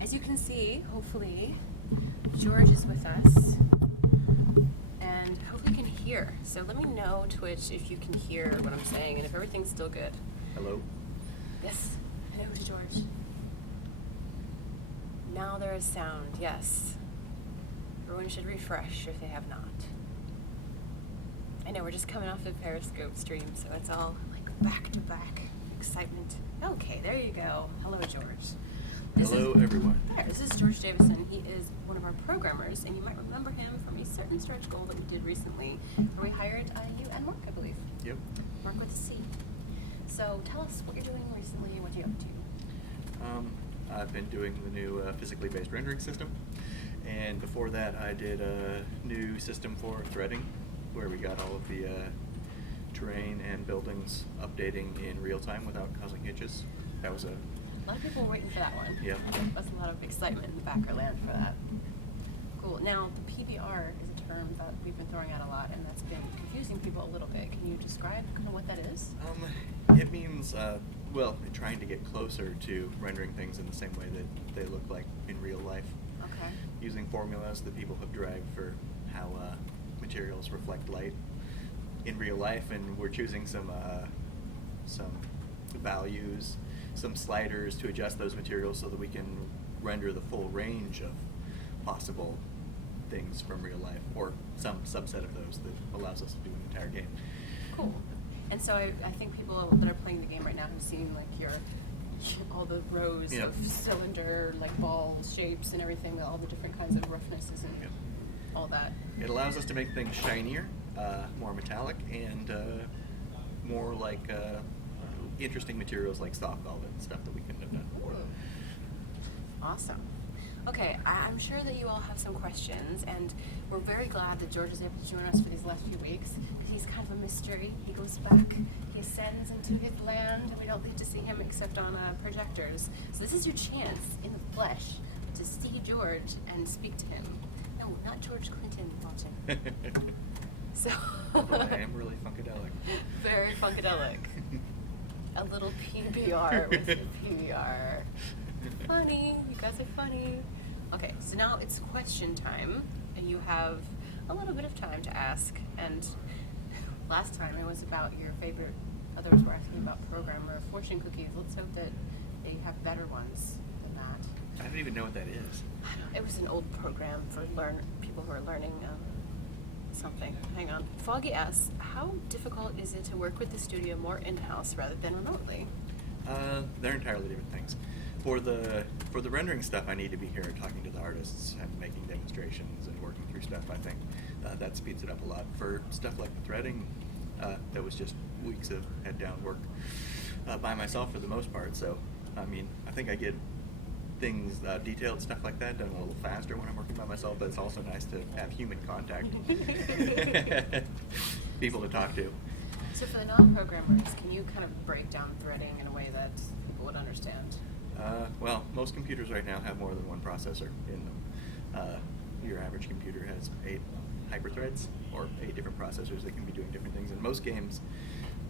As you can see, hopefully, George is with us, and hopefully you can hear. So let me know, Twitch, if you can hear what I'm saying, and if everything's still good. Hello? Yes, I know who's George. Now there is sound, yes. Everyone should refresh if they have not. I know, we're just coming off the Periscope stream, so it's all like back-to-back excitement. Okay, there you go. Hello, George. Hello, everyone. Hi, this is George Davison. He is one of our programmers, and you might remember him from a certain stretch goal that we did recently, where we hired you and Marc, I believe. Yep. Marc with a C. So tell us what you're doing recently and what you're up to. I've been doing the new physically based rendering system, and before that I did a new system for threading, where we got all of the terrain and buildings updating in real time without causing hitches. That was a lot of people were waiting for that one. Yeah. That's a lot of excitement in the backer land for that. Cool. Now, the PBR is a term that we've been throwing out a lot, and that's been confusing people a little bit. Can you describe kind of what that is? It means, well, trying to get closer to rendering things in the same way that they look like in real life. Okay. Using formulas that people have derived for how materials reflect light in real life, and we're choosing some values, some sliders to adjust those materials so that we can render the full range of possible things from real life, or some subset of those that allows us to do an entire game. Cool. And so I think people that are playing the game right now have seen like all the rows Yep. of cylinder, like balls, shapes, and everything, all the different kinds of roughnesses and Yep. all that. It allows us to make things shinier, more metallic, and more like interesting materials like soft velvet and stuff that we couldn't have done before. Awesome. Okay, I'm sure that you all have some questions, and we're very glad that George is able to join us for these last few weeks, because he's kind of a mystery. He goes back, he ascends into his land, and we don't get to see him except on projectors. So this is your chance, in the flesh, to see George and speak to him. No, not George Clinton watching. So But I am really funkadelic. very funkadelic. A little PBR with your PBR. Funny, you guys are funny. Okay, so now it's question time, and you have a little bit of time to ask. And last time it was about your favorite, others were asking about programmer fortune cookies. Let's hope that they have better ones than that. I don't even know what that is. It was an old program for people who are learning something. Hang on. Foggy asks, how difficult is it to work with the studio more in-house rather than remotely? They're entirely different things. For the rendering stuff, I need to be here talking to the artists and making demonstrations and working through stuff. I think that speeds it up a lot. For stuff like the threading, that was just weeks of head-down work by myself for the most part. So, I mean, I think I get things, detailed stuff like that, done a little faster when I'm working by myself, but it's also nice to have human contact. People to talk to. So for the non-programmers, can you kind of break down threading in a way that people would understand? Well, most computers right now have more than one processor in them. Your average computer has 8 hyperthreads, or 8 different processors that can be doing different things, and most games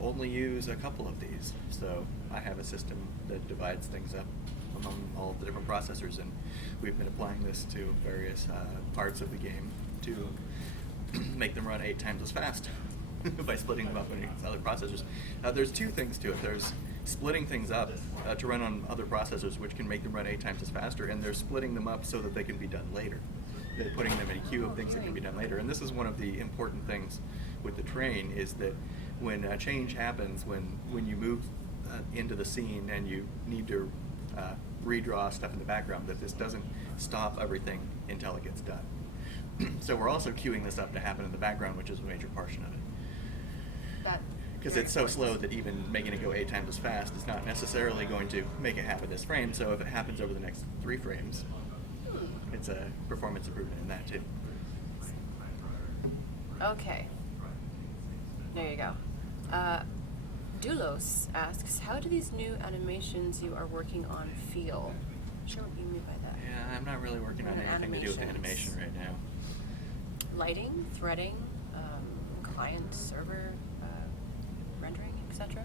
only use a couple of these. So I have a system that divides things up among all of the different processors, and we've been applying this to various parts of the game to make them run 8 times as fast by splitting them up into other processors. There's 2 things to it. There's splitting things up to run on other processors, which can make them run 8 times as faster, and they're splitting them up so that they can be done later. They're putting them in a queue of things that can be done later. And this is one of the important things with the train, is that when a change happens, when you move into the scene and you need to redraw stuff in the background, that this doesn't stop everything until it gets done. So we're also queuing this up to happen in the background, which is a major portion of it. Because it's so slow that even making it go 8 times as fast is not necessarily going to make it happen this frame. So if it happens over the next 3 frames, it's a performance improvement in that too. Okay. There you go. Doulos asks, how do these new animations you are working on feel? I'm not sure what you mean by that. Yeah, I'm not really working on anything to do with animation right now. Lighting, threading, client, server, rendering, etc.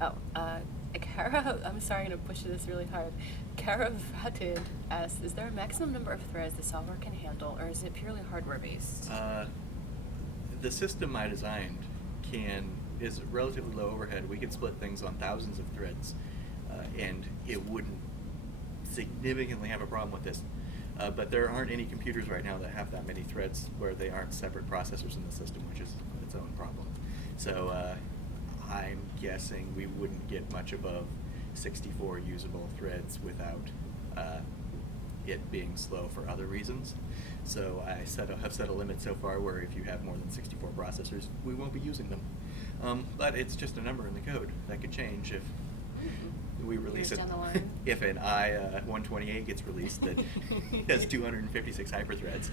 Oh, Kara, I'm sorry, I'm going to push this really hard. Kara Vatid asks, is there a maximum number of threads the solver can handle, or is it purely hardware-based? The system I designed is relatively low overhead. We can split things on thousands of threads, and it wouldn't significantly have a problem with this. But there aren't any computers right now that have that many threads where they aren't separate processors in the system, which is its own problem. So I'm guessing we wouldn't get much above 64 usable threads without it being slow for other reasons. So I have set a limit so far where if you have more than 64 processors, we won't be using them. But it's just a number in the code. That could change if we release it. Years down the line. If an I-128 gets released that has 256 hyperthreads.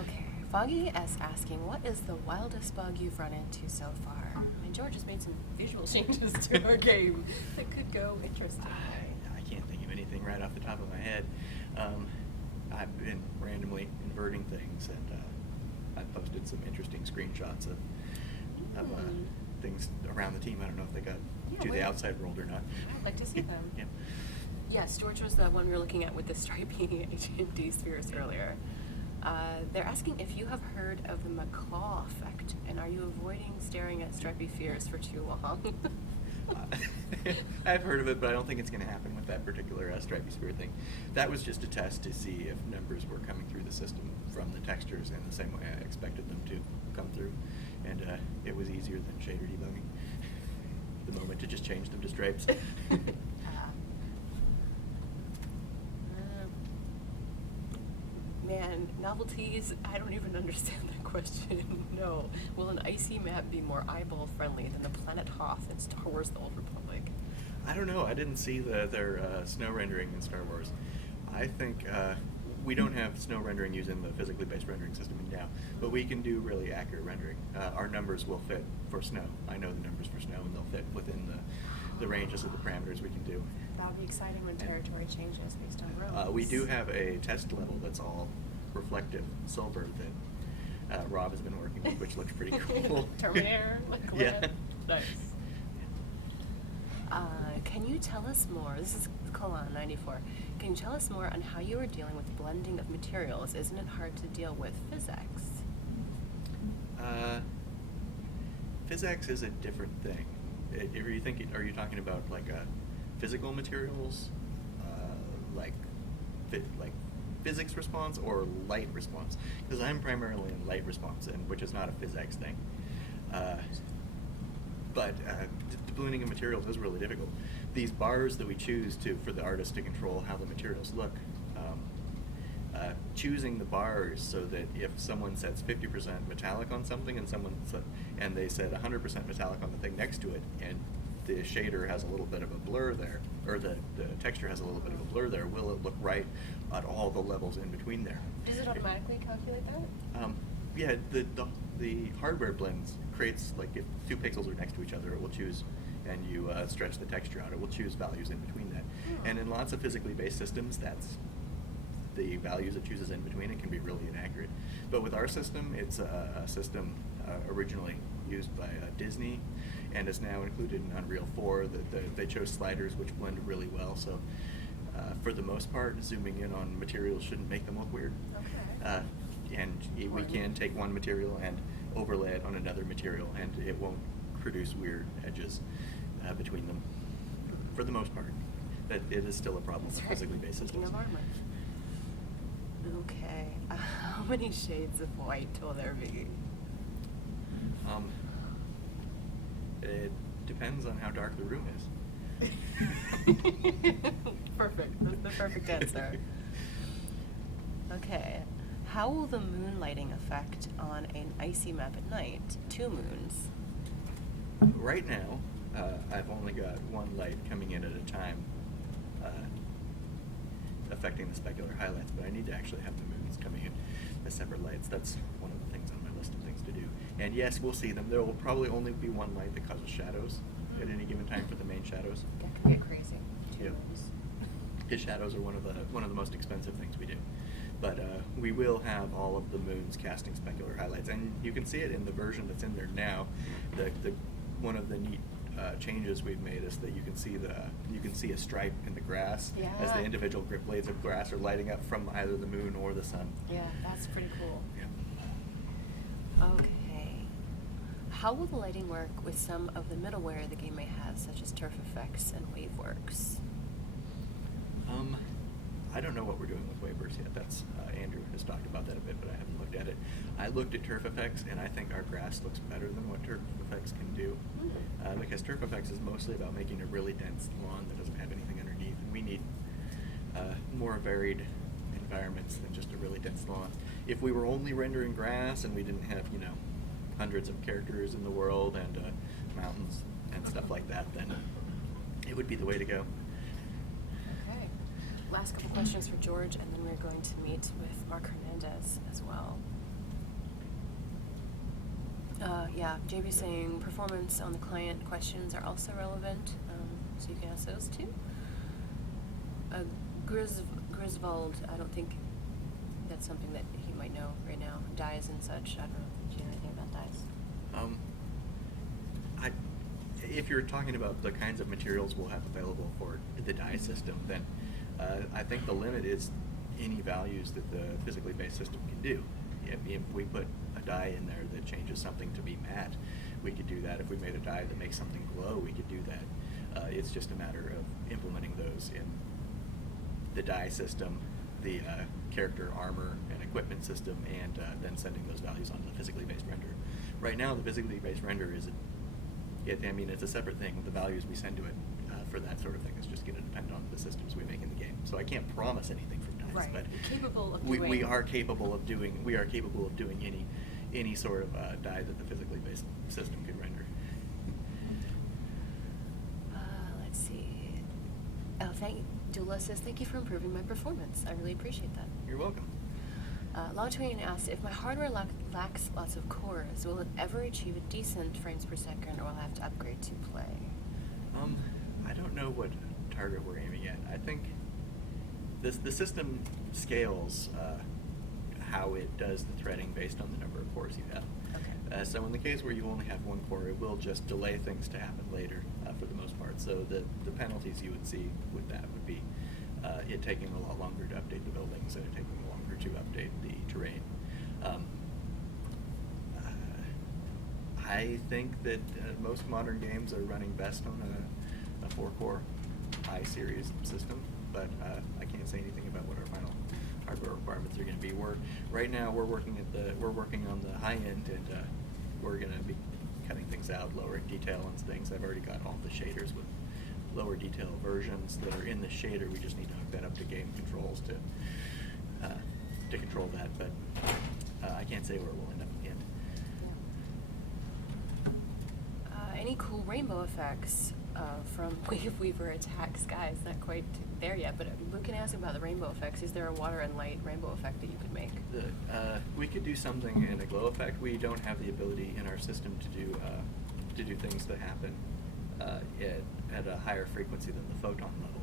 Okay. Foggy is asking, what is the wildest bug you've run into so far? And George has made some visual changes to our game that could go interesting. I can't think of anything right off the top of my head. I've been randomly inverting things, and I've posted some interesting screenshots of things around the team. I don't know if they got to the outside world or not. I'd like to see them. Yeah. Yes, George was the one we were looking at with the stripy HMD spheres earlier. They're asking if you have heard of the macaw effect, and are you avoiding staring at stripy spheres for too long? I've heard of it, but I don't think it's going to happen with that particular stripy sphere thing. That was just a test to see if numbers were coming through the system from the textures in the same way I expected them to come through. And it was easier than shader debugging. The moment to just change them to stripes. Man, novelties, I don't even understand that question. No. Will an icy map be more eyeball friendly than the planet Hoth in Star Wars The Old Republic? I don't know. I didn't see their snow rendering in Star Wars. I think we don't have snow rendering using the physically based rendering system now, but we can do really accurate rendering. Our numbers will fit for snow. I know the numbers for snow, and they'll fit within the ranges of the parameters we can do. That would be exciting when territory changes based on roads. We do have a test level that's all reflective silver that Rob has been working with, which looks pretty cool. Terminator, like yeah. Nice. Can you tell us more? This is Colon 94. Can you tell us more on how you are dealing with blending of materials? Isn't it hard to deal with physics? Physics is a different thing. Are you talking about like physical materials, like physics response or light response? Because I'm primarily in light response, which is not a physics thing. But the blending of materials is really difficult. These bars that we choose for the artist to control how the materials look, choosing the bars so that if someone sets 50% metallic on something and they set 100% metallic on the thing next to it, and the shader has a little bit of a blur there, or the texture has a little bit of a blur there, will it look right at all the levels in between there? Does it automatically calculate that? Yeah, the hardware blends creates, like, if 2 pixels are next to each other, it will choose, and you stretch the texture out, it will choose values in between that. And in lots of physically based systems, that's the values it chooses in between. It can be really inaccurate. But with our system, it's a system originally used by Disney, and is now included in Unreal 4. They chose sliders which blend really well, so for the most part, zooming in on materials shouldn't make them look weird. Okay. And we can take one material and overlay it on another material, and it won't produce weird edges between them, for the most part. But it is still a problem with physically based systems. Speaking of armor. Okay. How many shades of white will there be? It depends on how dark the room is. Perfect. That's the perfect answer. Okay. How will the moonlighting affect on an icy map at night? 2 moons. Right now, I've only got one light coming in at a time, affecting the specular highlights, but I need to actually have the moons coming in as separate lights. That's one of the things on my list of things to do. And yes, we'll see them. There will probably only be one light that causes shadows at any given time for the main shadows. That can get crazy. 2 Yep. moons. His shadows are one of the most expensive things we do. But we will have all of the moons casting specular highlights, and you can see it in the version that's in there now. One of the neat changes we've made is that you can see a stripe in the grass as the Yeah. individual blades of grass are lighting up from either the moon or the sun. Yeah, that's pretty cool. Yeah. Okay. How will the lighting work with some of the middleware the game may have, such as turf effects and waveworks? I don't know what we're doing with waivers yet. That's Andrew has talked about that a bit, but I haven't looked at it. I looked at turf effects, and I think our grass looks better than what turf effects can do, because turf effects is mostly about making a really dense lawn that doesn't have anything underneath, and we need more varied environments than just a really dense lawn. If we were only rendering grass and we didn't have, hundreds of characters in the world and mountains and stuff like that, then it would be the way to go. Okay. Last couple questions for George, and then we're going to meet with Marc Hernandez as well. Yeah, JB's saying performance on the client questions are also relevant, so you can ask those too. Griswold, I don't think that's something that he might know right now. Dyes and such, I don't know. Do you know anything about dyes? If you're talking about the kinds of materials we'll have available for the dye system, then I think the limit is any values that the physically based system can do. If we put a dye in there that changes something to be matte, we could do that. If we made a dye that makes something glow, we could do that. It's just a matter of implementing those in the dye system, the character armor and equipment system, and then sending those values onto the physically based render. Right now, the physically based render it's a separate thing. The values we send to it for that sort of thing is just going to depend on the systems we make in the game. So I can't promise anything from dyes, Right. but Capable of we doing. are capable of doing any sort of dye that the physically based system could render. Let's see. Dula says, thank you for improving my performance. I really appreciate that. You're welcome. Longtwain asks, if my hardware lacks lots of cores, will it ever achieve a decent frames per second, or will I have to upgrade to play? I don't know what target we're aiming at. I think the system scales how it does the threading based on the number of cores you have. Okay. So in the case where you only have one core, it will just delay things to happen later for the most part. So the penalties you would see with that would be it taking a lot longer to update the buildings and it taking longer to update the terrain. I think that most modern games are running best on a 4-core i-series system, but I can't say anything about what our final hardware requirements are going to be. Right now we're working on the high end, and we're going to be cutting things out, lowering detail on things. I've already got all the shaders with lower detail versions that are in the shader. We just need to hook that up to game controls to control that, but I can't say where we'll end up in the end. Yeah. Any cool rainbow effects from Wave Weaver Attack Skies? Not quite there yet, but we can ask about the rainbow effects. Is there a water and light rainbow effect that you could make? We could do something in a glow effect. We don't have the ability in our system to do things that happen at a higher frequency than the photon level.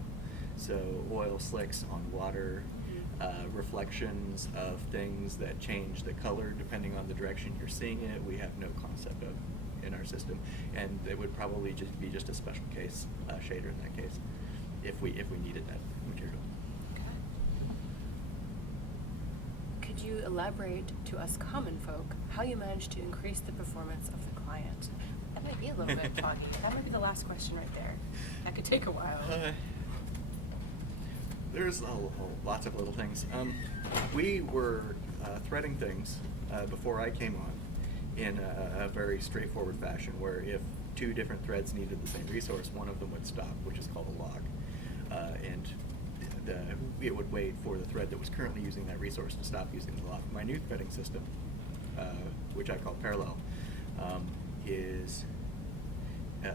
So oil slicks on water, reflections of things that change the color depending on the direction you're seeing it, we have no concept of in our system, and it would probably just be a special case shader in that case if we needed that material. Okay. Could you elaborate to us common folk how you managed to increase the performance of the client? That might be a little bit foggy. That might be the last question right there. That could take a while. There's lots of little things. We were threading things before I came on in a very straightforward fashion, where if two different threads needed the same resource, one of them would stop, which is called a lock, and it would wait for the thread that was currently using that resource to stop using the lock. My new threading system, which I call Parallel, is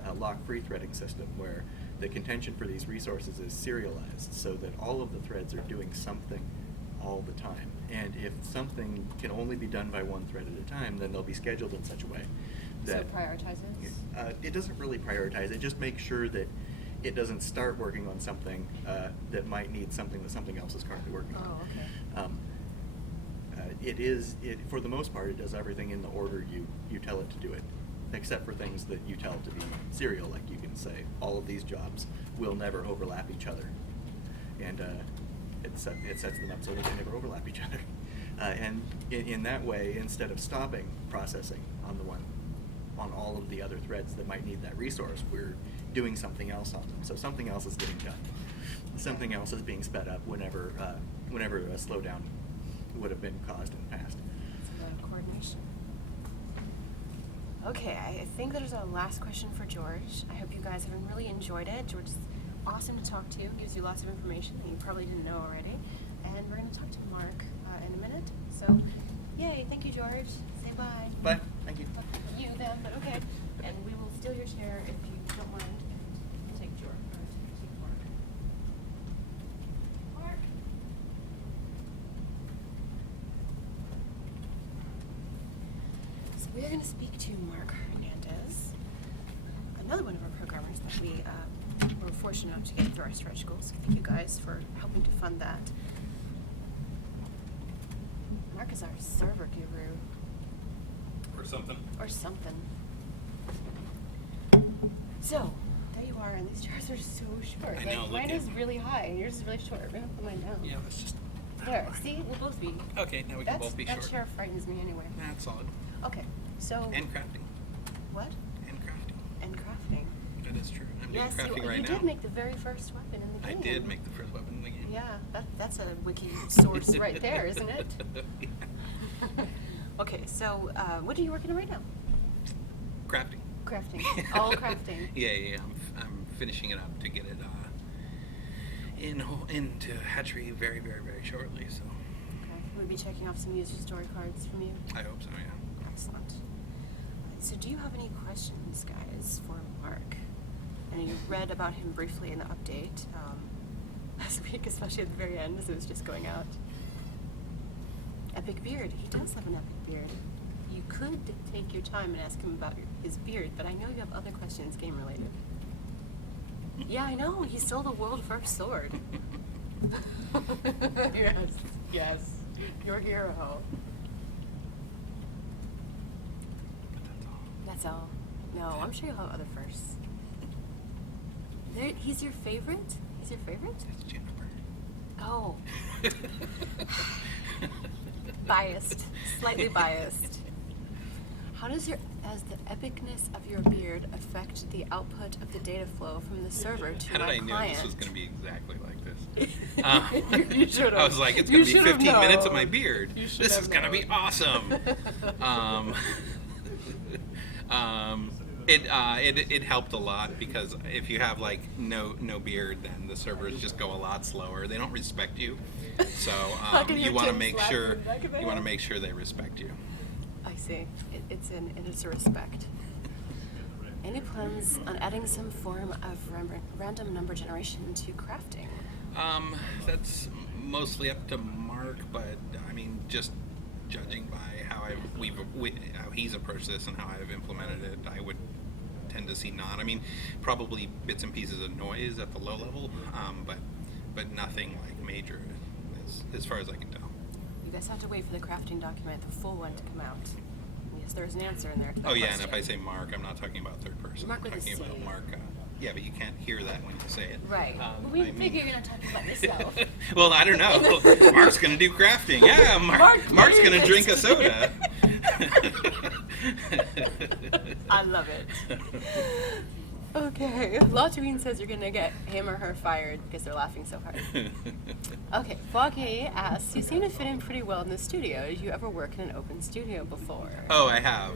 a lock-free threading system where the contention for these resources is serialized so that all of the threads are doing something all the time. And if something can only be done by one thread at a time, then they'll be scheduled in such a way that... So it prioritizes? It doesn't really prioritize. It just makes sure that it doesn't start working on something that might need something that something else is currently working on. Oh, okay. For the most part, it does everything in the order you tell it to do it. except for things that you tell to be serial, like you can say all of these jobs will never overlap each other, and it sets them up so that they never overlap each other. And in that way, instead of stopping processing on all of the other threads that might need that resource, we're doing something else on them. So something else is getting done. Something else is being sped up whenever a slowdown would have been caused in the past. It's about coordination. Okay, I think that is our last question for George. I hope you guys have really enjoyed it. George is awesome to talk to, gives you lots of information that you probably didn't know already. And we're going to talk to Mark in a minute. So, yay, thank you, George. Say bye. Bye. Thank you. You, them, but okay. And we will steal your chair if you don't mind. Take George. Or take Mark. Mark! So we are going to speak to Marc Hernandez, another one of our programmers that we were fortunate enough to get through our stretch goals. So thank you guys for helping to fund that. Marc is our server guru. Or something. Or something. So, there you are, and these chairs are so short. I know, Like, look mine at- is really high, and yours is really short. We're gonna put mine down. Yeah, let's just. There, see? We'll both be. Okay, now we can both be That short. chair frightens me anyway. That's solid. Okay, so. And crafting. What? And crafting. And crafting. That is true. I'm doing Yes, crafting you right now. did make the very first weapon in the I game. did make the first weapon in the game. Yeah, that's a wiki source right there, isn't it? Yeah. Okay, so what are you working on right now? Crafting. Crafting. All crafting. Yeah. I'm finishing it up to get it into hatchery very, very, very shortly. So Okay, we'll be checking off some user story cards from you. I hope so. Yeah. Excellent. So do you have any questions, guys, for Marc? And you read about him briefly in the update last week, especially at the very end as it was just going out. Epic beard. He does have an epic beard. You could take your time and ask him about his beard, but I know you have other questions game related. Yeah, I know. He stole the world first sword. Yes. Your hero. But That's all. No, I'm sure you'll have other firsts. He's your favorite? He's your favorite? It's Juniper. Oh. Biased. Slightly biased. How does the epicness of your beard affect the output of the data flow from the server to How did my I know client? this was going to be exactly like this? You should have. I was like, it's You going to be should have 15 minutes of known. my beard. You should This have is going to be known. awesome. It helped a lot because if you have like no beard, then the servers just go a lot slower. They don't respect you, so Can you hear want to Tim make slap sure in the back of my you want to head. make sure they respect you. I see. It's a respect. Any plans on adding some form of random number generation to crafting? That's mostly up to Mark, but I mean, just judging by how how he's approached this and how I've implemented it, I would tend to see not. I mean, probably bits and pieces of noise at the low level, but nothing like major, as far as I can tell. You guys have to wait for the crafting document, the full one, to come out. Yes, there's an answer in there to that Oh yeah, question. and if I say Mark, I'm not talking about third person. Mark I'm with a talking about C. Mark. Yeah, but you can't hear that when you say it. Right. But we figure you're going to talk about yourself. Well, I don't know. Mark's gonna do crafting. Yeah, Mark's gonna please. drink a soda. I love it. Okay. Lotterine says you're going to get him or her fired because they're laughing so hard. Okay. Foggy asks, you seem to fit in pretty well in the studio. Did you ever work in an open studio before? Oh, I have.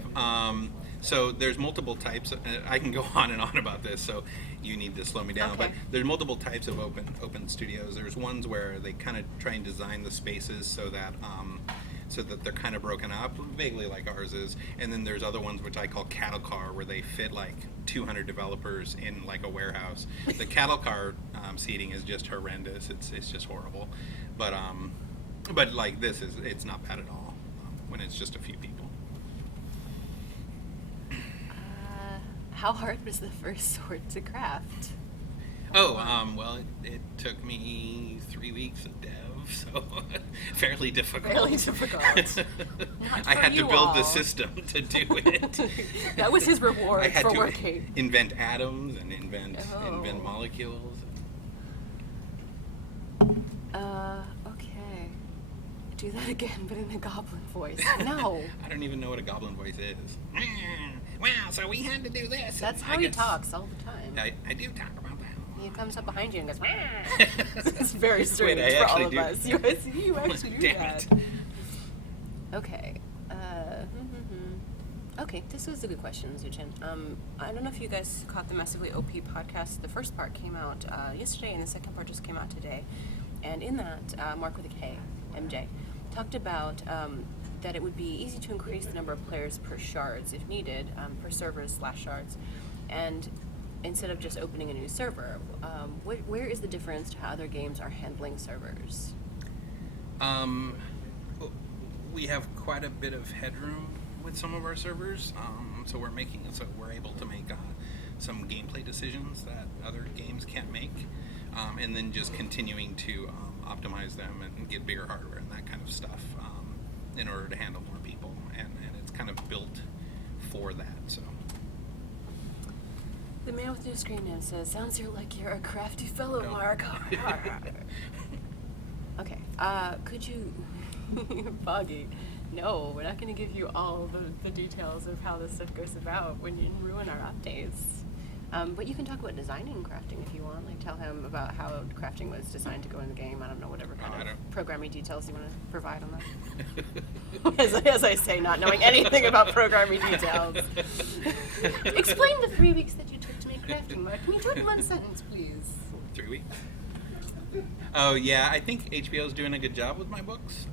So there's multiple types. I can go on and on about this, so you need to slow me down. Okay. But there's multiple types of open studios. There's ones where they kind of try and design the spaces so that they're kind of broken up, vaguely like ours is. And then there's other ones which I call cattle car, where they fit like 200 developers in like a warehouse. The cattle car seating is just horrendous. It's just horrible. But like it's not bad at all when it's just a few people. How hard was the first sword to craft? Well, it took me 3 weeks of dev, so fairly difficult. Fairly difficult. Not I for had to you build all. the system to do it. That was his reward I had for to working. invent atoms and invent Oh. molecules. Okay. Do that again, but in a goblin voice. No. I don't even know what a goblin voice is. Wow, so we had to do this. That's and how I he guess- talks all the time. I do talk about that. He comes up behind you and goes, "Wah." It's very strange Wait, I for all actually of do. us. You actually do Damn that. it. Okay. Okay, this was a good question, Zuchin. I don't know if you guys caught the Massively OP podcast. The first part came out yesterday, and the second part just came out today. And in that, Marc with a K, MJ, talked about that it would be easy to increase the number of players per shards if needed, per servers / shards. And instead of just opening a new server, where is the difference to how other games are handling servers? We have quite a bit of headroom with some of our servers, so we're able to make some gameplay decisions that other games can't make, and then just continuing to optimize them and get bigger hardware and that kind of stuff in order to handle more people, and it's kind of built for that. So. The man with the new screen name says, "Sounds here like you're a crafty fellow, No. Marc." Okay, could you, Foggy? No, we're not going to give you all the details of how this stuff goes about when you ruin our updates. But you can talk about designing and crafting if you want. Like, tell him about how crafting was designed to go in the game. I don't know, whatever kind of programming details you want to provide on that. as I say, not knowing anything about programming details. Explain the 3 weeks that you took to make crafting, Marc. Can you do it in one sentence, please? 3 weeks. Oh yeah, I think HBO's doing a good job with my books.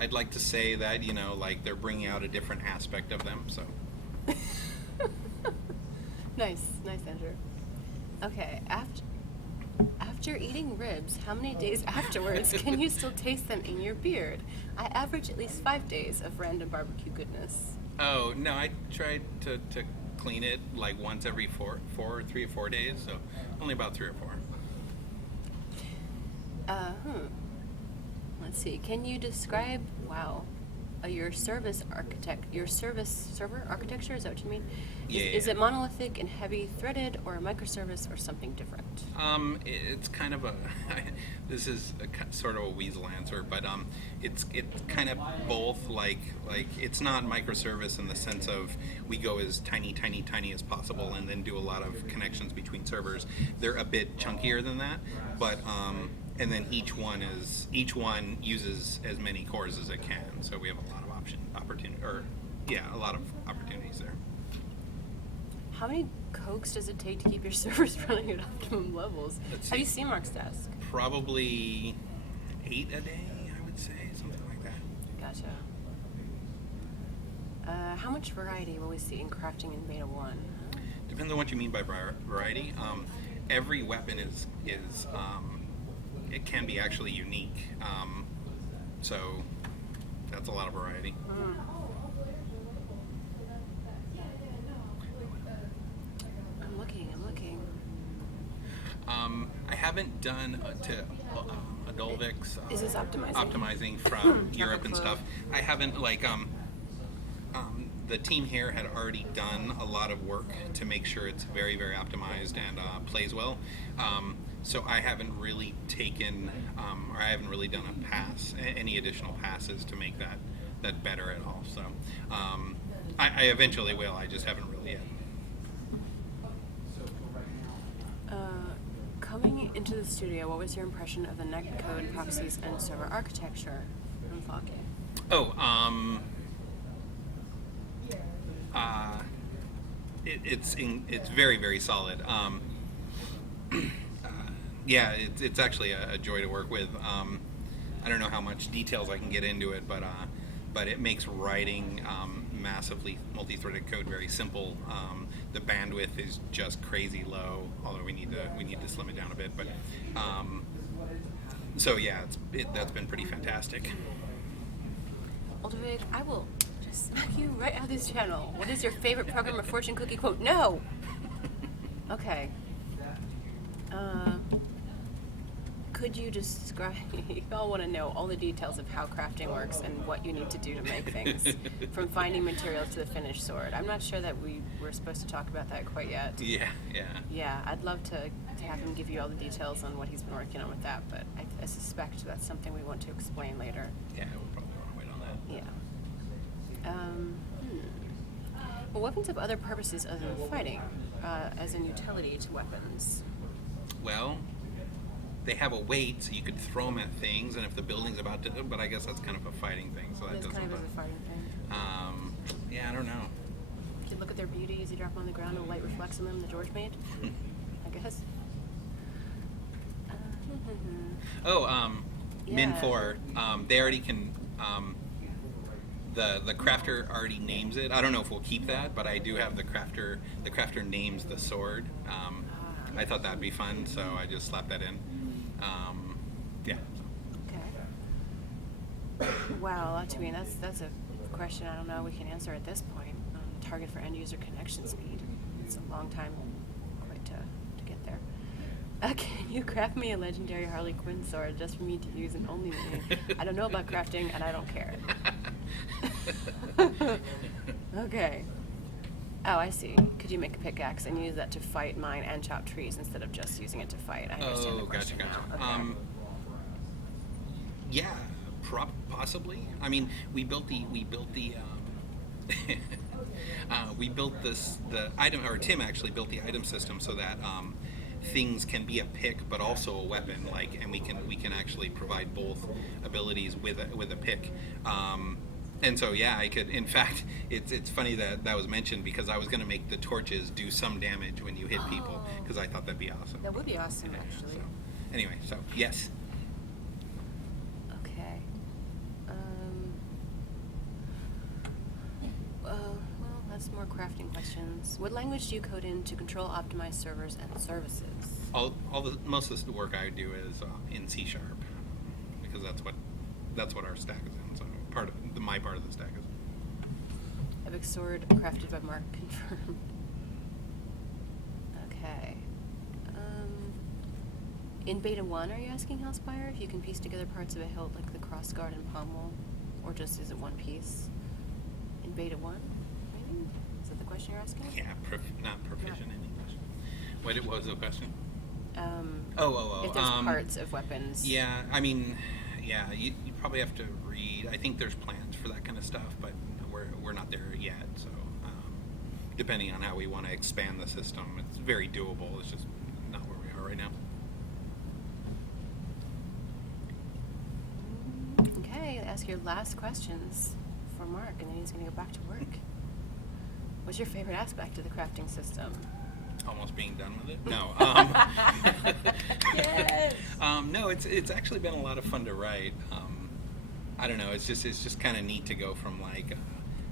I'd like to say that, like they're bringing out a different aspect of them. So. Nice, Andrew. Okay, after eating ribs, how many days afterwards can you still taste them in your beard? I average at least 5 days of random barbecue goodness. Oh no, I tried to clean it like once every 3 or 4 days, so only about 3 or 4. Let's see. Can you describe your server architecture? Is that what you mean? Is it monolithic and heavy threaded, or a microservice, or something different? It's kind of this is sort of a weasel answer, but it's kind of both. Like it's not microservice in the sense of we go as tiny as possible and then do a lot of connections between servers. They're a bit chunkier than that, but and then each one uses as many cores as it can. So we have a lot of a lot of opportunities there. How many cokes does it take to keep your servers running at optimum levels? Let's Have see. you seen Marc's desk? Probably 8 a day, I would say, something like that. Gotcha. How much variety will we see in crafting in Beta 1? Depends on what you mean by variety. Every weapon is it can be actually unique. So that's a lot of variety. I'm looking. I haven't done Adolvic's Is this optimizing? optimizing from Europe and Flow. stuff. I haven't the team here had already done a lot of work to make sure it's very, very optimized and plays well. So I haven't really taken, or I haven't really done any additional passes to make that better at all. So I eventually will. I just haven't really yet. Coming into the studio, what was your impression of the netcode, proxies, and server architecture in Foggy? It's very, very solid. Yeah, it's actually a joy to work with. I don't know how much details I can get into it, but it makes writing massively multi-threaded code very simple. The bandwidth is just crazy low, although we need to slim it down a bit. But so yeah, that's been pretty fantastic. Oldovig, I will just smack you right out of this channel. What is your favorite program or fortune cookie quote? No! Okay. Could you describe, you all want to know all the details of how crafting works and what you need to do to make things, from finding materials to the finished sword. I'm not sure that we were supposed to talk about that quite yet. Yeah. Yeah, I'd love to have him give you all the details on what he's been working on with that, but I suspect that's something we want to explain later. Yeah, we'll probably want to wait on that. Yeah. Well, weapons have other purposes other than fighting, as in utility to weapons. Well, they have a weight, so you could throw them at things, and if the building's about to, but I guess that's kind of a fighting thing, so that It's doesn't. kind of a fighting thing. Yeah, I don't know. You look at their beauty as you drop them on the ground and the light reflects on them, the George made, I guess. Min Yeah. 4, they already can, the crafter already names it. I don't know if we'll keep that, but I do have the crafter names the sword. I thought that'd be fun, so I just slapped that in. Yeah. Okay. Wow, I mean, that's a question I don't know we can answer at this point. Target for end user connection speed. It's a long time quite to get there. Can you craft me a legendary Harley Quinn sword just for me to use and only me? I don't know about crafting and I don't care. Okay. Oh, I see. Could you make a pickaxe and use that to fight mine and chop trees instead of just using it to fight? I understand the Gotcha. question now. Okay. Yeah, possibly. I mean, we built the item, or Tim actually built the item system so that things can be a pick but also a weapon, and we can actually provide both abilities with a pick. And so yeah, I could. In fact, it's funny that was mentioned because I was going to make the torches do some damage when you hit people because I thought that'd be awesome. That would be awesome, actually. So, anyway, so yes. Okay. Well, that's more crafting questions. What language do you code in to control, optimize servers and services? Most of the work I do is in C# because that's what our stack is in. So my part of the stack is. Epic sword crafted by Marc confirmed. Okay. In beta 1, are you asking Hellspire if you can piece together parts of a hilt like the crossguard and pommel, or just is it one piece? In beta 1, maybe? Is that the question you're asking? Yeah, not proficient in English. What was the question? If there's parts of weapons. Yeah, I mean, yeah, you probably have to read. I think there's plans for that kind of stuff, but we're not there yet. So, depending on how we want to expand the system, it's very doable. It's just not where we are right now. Okay, ask your last questions for Marc, and then he's going to go back to work. What's your favorite aspect of the crafting system? Almost being done with it? No. Yes. No, it's actually been a lot of fun to write. I don't know. It's just kind of neat to go from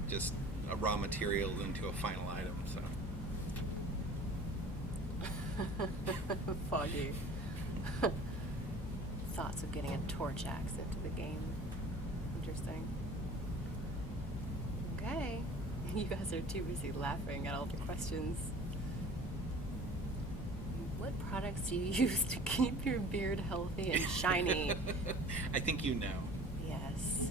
just a raw material into a final item. So. Foggy. Thoughts of getting a torch axe into the game. Interesting. Okay. You guys are too busy laughing at all the questions. What products do you use to keep your beard healthy and shiny? I think you know. Yes.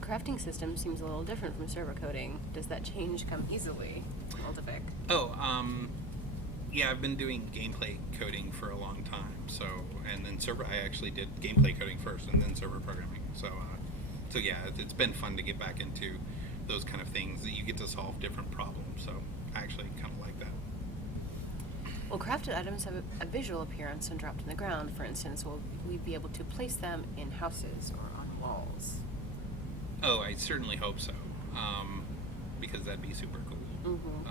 Crafting system seems a little different from server coding. Does that change come easily? Aldevic. Yeah, I've been doing gameplay coding for a long time. So, and then I actually did gameplay coding first, and then server programming. So yeah, it's been fun to get back into those kind of things that you get to solve different problems. So I actually kind of like that. Well, crafted items have a visual appearance when dropped in the ground. For instance, will we be able to place them in houses or on walls? Oh, I certainly hope so, because that'd be super cool. Mm-hmm.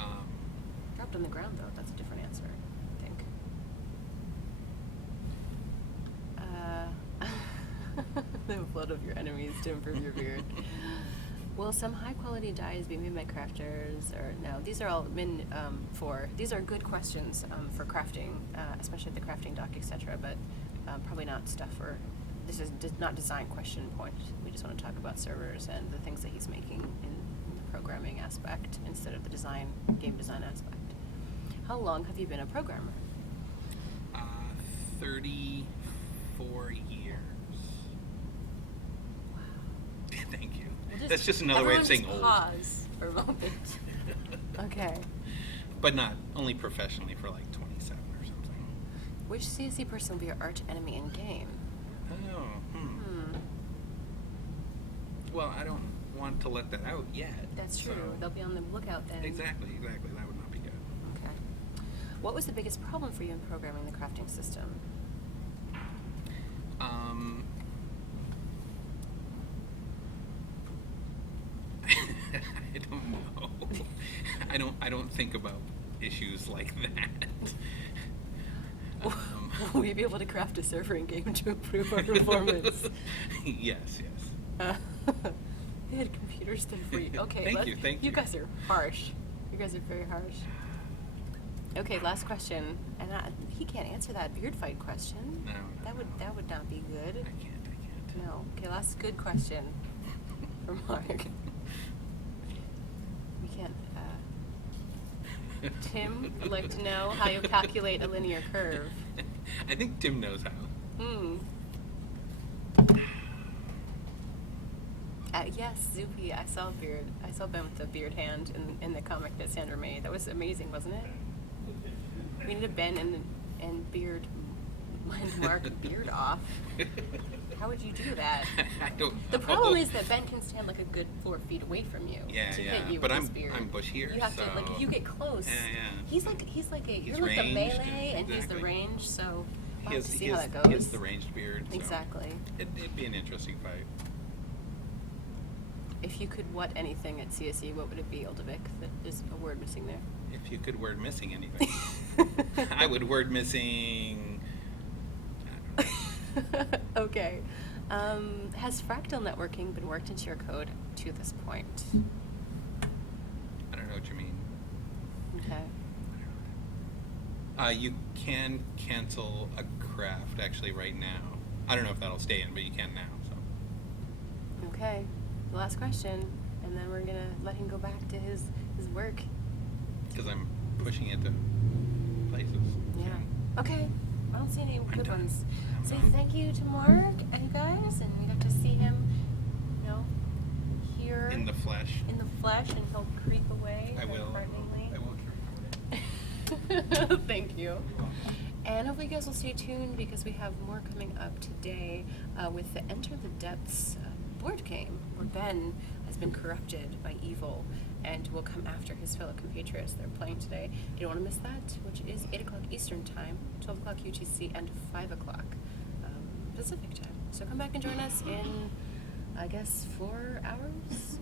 Dropped on the ground, though, that's a different answer, I think. The blood of your enemies to improve your beard. Will some high-quality dyes be made by crafters, or no? These are all these are good questions for crafting, especially at the crafting dock, etc. But probably not stuff for. This is not design question point. We just want to talk about servers and the things that he's making in the programming aspect instead of the game design aspect. How long have you been a programmer? 34 years. Wow. Thank you. We'll That's just another way of saying everyone old. just pause for a moment. Okay. But not only professionally for like 27 or something. Which CSE person will be your arch enemy in game? Oh, Well, I don't want to let that out yet. That's true. so- They'll be on the lookout then. Exactly. That would not be good. Okay. What was the biggest problem for you in programming the crafting system? I don't know. I don't think about issues like that. Will you be able to craft a server in game to improve our performance? Yes. They had computers done for you. Okay, Thank you. You guys are harsh. You guys are very harsh. Okay, last question. And he can't answer that beard fight question. No. That would not be good. I can't. No. Okay, last good question for Mark. We can't. Tim would like to know how you calculate a linear curve. I think Tim knows how. Yes, Zoopy. I saw Beard. I saw Ben with the beard hand in the comic that Sandra made. That was amazing, wasn't it? We need a Ben and Beard. And Mark beard off. How would you do that? I don't know. The problem is that Ben can stand like a good 4 feet away from you to hit you But with his beard. I'm bushier. You have to, like, so- if you get close. Yeah. He's like He's you're like the ranged, melee and he's the exactly. range. So we'll He have has, to see he how has, that goes. he has the ranged beard. So Exactly. It'd be an interesting fight. If you could what anything at CSE, what would it be, Oldevik? That is a word missing there. If you could word missing anything, I would word missing. I don't know. Okay. Has fractal networking been worked into your code to this point? I don't know what you mean. Okay. You can cancel a craft actually right now. I don't know if that'll stay in, but you can now. So. Okay. The last question, and then we're gonna let him go back to his work. Because I'm pushing it to places. Yeah. Okay. I don't see any good done. ones. I'm So done. thank you to Mark and you guys, and we got to see him, here In the flesh. and he'll creep away. I will. frighteningly. I will. Thank you. And hopefully you guys will stay tuned because we have more coming up today with the Enter the Depths board game where Ben has been corrupted by evil and will come after his fellow compatriots. They're playing today. You don't want to miss that, which is 8 o'clock Eastern Time, 12 o'clock UTC, and 5 o'clock Pacific Time. So come back and join us in, I guess, 4 hours?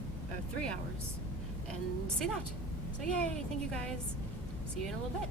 3 hours. And see that. So yay, thank you guys. See you in a little bit.